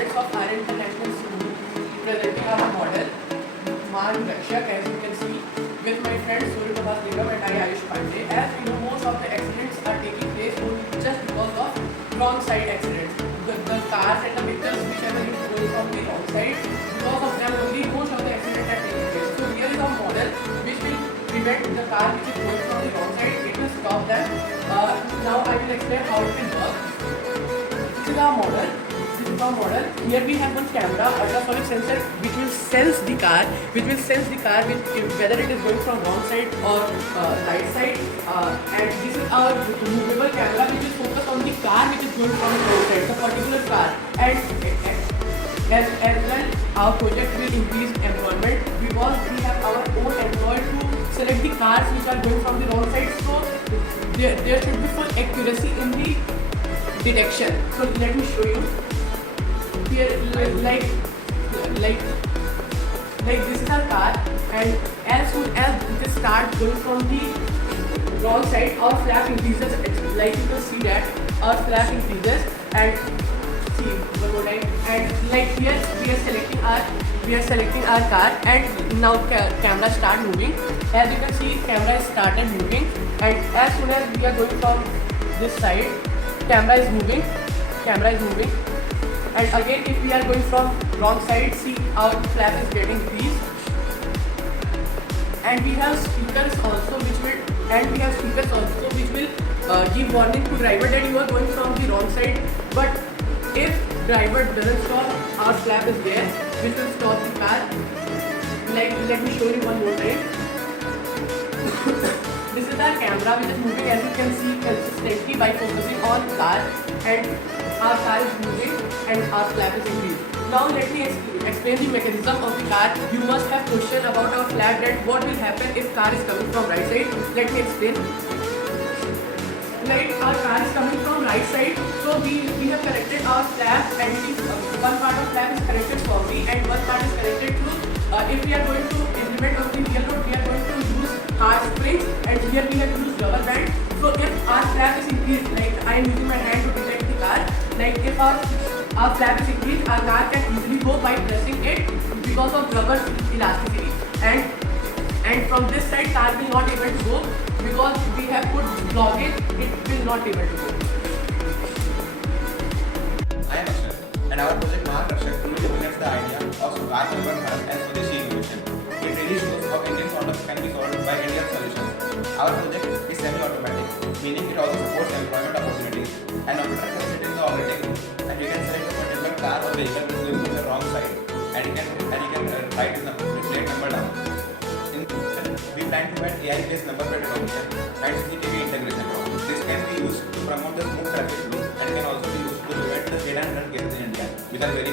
students of our international school presenting our model Maan Rakshak, as you can see, with my friend Surya Prabhas Nigam and I, Ayush Pandey. As we know, most of the accidents are taking place just because of wrong side accidents. The cars and the vehicles whichever is going from the wrong side, because of them only most of the accidents are taking place. So here is a model which will prevent the car which is going from the wrong side. It will stop them. Now I will explain how it will work. This is our model. Here we have one camera, ultrasonic sensor, which will sense the car, whether it is going from wrong side or right side. And this is our movable camera, which will focus on the car which is going from the wrong side, the particular car. And as well, our project will increase employment because we have our own employee to select the cars which are going from the wrong side. So there should be full accuracy in the detection. So let me show you. Here, like this is our car, and as soon as it starts going from the wrong side, our flap increases. Like you can see that our flap increases, and see one more time. And like here we are selecting our car, and now camera start moving. As you can see, camera is started moving, and as soon as we are going from this side, camera is moving. And again, if we are going from wrong side, see our flap is getting increased. And we have speakers also which will give warning to driver that you are going from the wrong side. But if driver doesn't stop, our flap is there which will stop the car. Like, let me show you one more time. This is our camera which is moving, as you can see, consistently by focusing on car, and our car is moving and our flap is increased. Now let me explain the mechanism of the car. You must have question about our flap, that what will happen if car is coming from right side. Let me explain. Like, our car is coming from right side, so we have connected our flap, and one part of flap is connected firmly and one part is connected to, if we are going to implement on the real road, we are going to use hard springs, and here we have used rubber band. So if our flap is increased, like I am using my hand to detect the car, like if our flap is increased, our car can easily go by pressing it because of rubber elasticity. And from this side, car will not able to go because we have put blockage, it will not able to go. I am Akshay, and our project Maan Rakshak truly represents the idea of Atmanirbhar Bharat and Swadeshi innovation. It really shows how Indian problems can be solved by Indian solutions. Our project is semi-automatic, meaning it also supports employment opportunities. An operator can sit in the operating room, and he can select a particular car or vehicle which is going to the wrong side, and he can write his plate number down. We plan to add AI-based number plate recognition and CCTV integration. This can be used to promote the smooth traffic flow and can also be used to prevent the hit and run cases in India, which are very